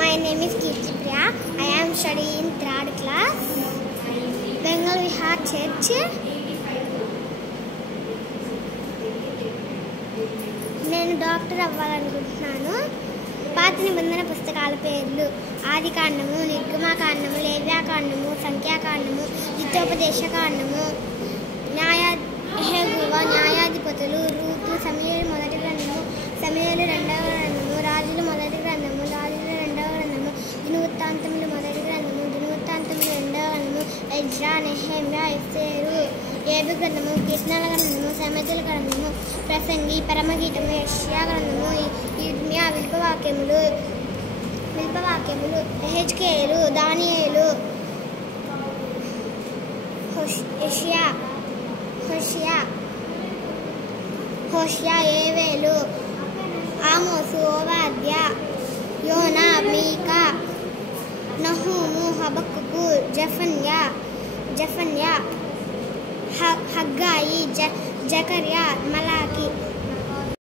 My name is Kirtipriya. I am studying in 3rd class. Bengal Vihar Church. నేను doctor అవ్వాలనుకుంటున్నాను. పాత నిబంధన పుస్తకాల పేర్లు: ఆదికాండము, నిర్గమకాండము, లేవ్యాకాండము, సంఖ్యాకాండము, హితోపదేశకాండము, యెహోవా, న్యాయాధిపతులు, రూతు, సమూయేలు మొదటి గ్రంథము, సమూయేలు రెండవ గ్రంథము, రాజులు మొదటి గ్రంథము, రాజులు రెండవ గ్రంథము, దినవృత్తాంతములు మొదటి గ్రంథము, దినవృత్తాంతములు రెండవ గ్రంథము, ఎజ్రా, నెహెమ్యా, ఎస్తేరు, ఏబు గ్రంథము, కీర్తనల గ్రంథము, సామెతల గ్రంథము, ప్రసంగి, పరమగీతము, యెషయా గ్రంథము, ఇర్మియా, విల్పవాక్యములు, యెహెజ్కేలు, దానియేలు, హోషియా, ఏవేలు, ఆమోసు, ఓబాద్య, యోనా, మీకా, నహూము, హబక్కుకు, జఫన్యా, హగ్గాయి, జకర్యా, మలాకి.